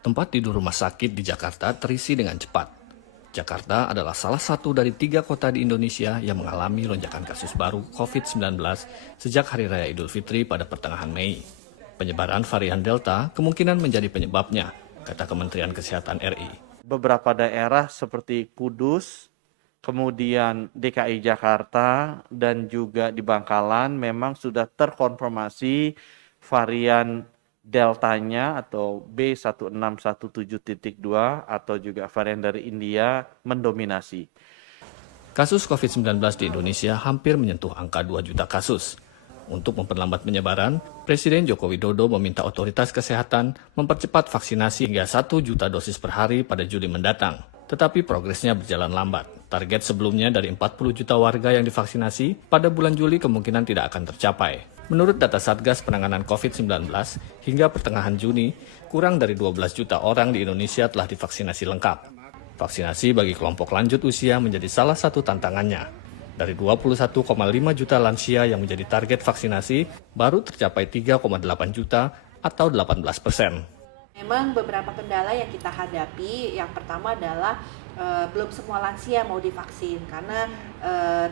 Tempat tidur rumah sakit di Jakarta terisi dengan cepat. Jakarta adalah salah satu dari 3 kota di Indonesia yang mengalami lonjakan kasus baru COVID-19 sejak Hari Raya Idul Fitri pada pertengahan Mei. Penyebaran varian Delta kemungkinan menjadi penyebabnya, kata Kementerian Kesehatan RI. Beberapa daerah seperti Kudus, kemudian DKI Jakarta, dan juga di Bangkalan memang sudah terkonfirmasi varian Deltanya atau B1617.2 atau juga varian dari India mendominasi. Kasus COVID-19 di Indonesia hampir menyentuh angka 2 juta kasus. Untuk memperlambat penyebaran, Presiden Joko Widodo meminta otoritas kesehatan mempercepat vaksinasi hingga 1 juta dosis per hari pada Juli mendatang. Tetapi progresnya berjalan lambat. Target sebelumnya dari 40 juta warga yang divaksinasi pada bulan Juli kemungkinan tidak akan tercapai. Menurut data Satgas Penanganan COVID-19, hingga pertengahan Juni, kurang dari 12 juta orang di Indonesia telah divaksinasi lengkap. Vaksinasi bagi kelompok lanjut usia menjadi salah satu tantangannya. Dari 21,5 juta lansia yang menjadi target vaksinasi, baru tercapai 3,8 juta atau 18%. Memang beberapa kendala yang kita hadapi, yang pertama adalah belum semua lansia mau divaksin karena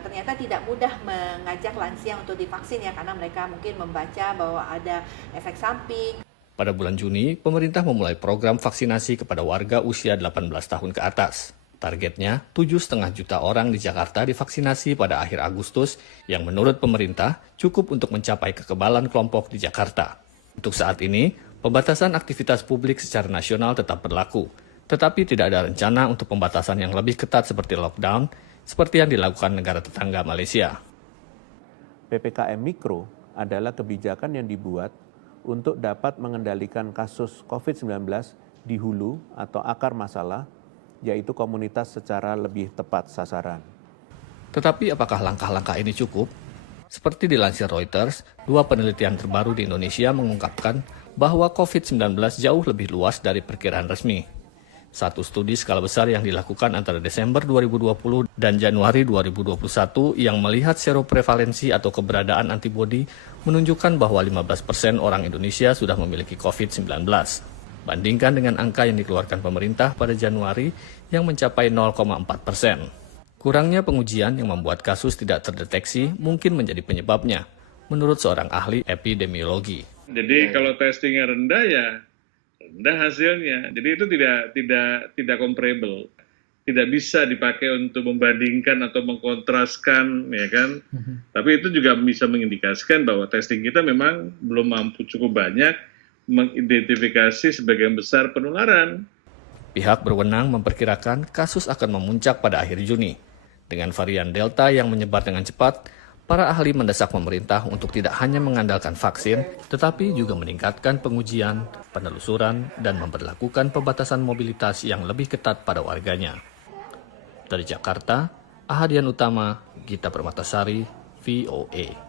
ternyata tidak mudah mengajak lansia untuk divaksin ya, karena mereka mungkin membaca bahwa ada efek samping. Pada bulan Juni, pemerintah memulai program vaksinasi kepada warga usia 18 tahun ke atas. Targetnya 7,5 juta orang di Jakarta divaksinasi pada akhir Agustus yang menurut pemerintah cukup untuk mencapai kekebalan kelompok di Jakarta. Untuk saat ini, pembatasan aktivitas publik secara nasional tetap berlaku. Tetapi tidak ada rencana untuk pembatasan yang lebih ketat seperti lockdown, seperti yang dilakukan negara tetangga Malaysia. PPKM Mikro adalah kebijakan yang dibuat untuk dapat mengendalikan kasus COVID-19 di hulu atau akar masalah, yaitu komunitas secara lebih tepat sasaran. Tetapi apakah langkah-langkah ini cukup? Seperti dilansir Reuters, 2 penelitian terbaru di Indonesia mengungkapkan bahwa COVID-19 jauh lebih luas dari perkiraan resmi. Satu studi skala besar yang dilakukan antara Desember 2020 dan Januari 2021 yang melihat seroprevalensi atau keberadaan antibodi menunjukkan bahwa 15% orang Indonesia sudah memiliki COVID-19. Bandingkan dengan angka yang dikeluarkan pemerintah pada Januari yang mencapai 0,4%. Kurangnya pengujian yang membuat kasus tidak terdeteksi mungkin menjadi penyebabnya, menurut seorang ahli epidemiologi. Jadi kalau testingnya rendah ya rendah hasilnya. Jadi itu tidak comparable. Tidak bisa dipakai untuk membandingkan atau mengkontraskan, ya kan? Tapi itu juga bisa mengindikasikan bahwa testing kita memang belum mampu cukup banyak mengidentifikasi sebagian besar penularan. Pihak berwenang memperkirakan kasus akan memuncak pada akhir Juni. Dengan varian Delta yang menyebar dengan cepat, para ahli mendesak pemerintah untuk tidak hanya mengandalkan vaksin, tetapi juga meningkatkan pengujian, penelusuran, dan memberlakukan pembatasan mobilitas yang lebih ketat pada warganya. Dari Jakarta, Ahadian Utama, Gita Permatasari, VOA.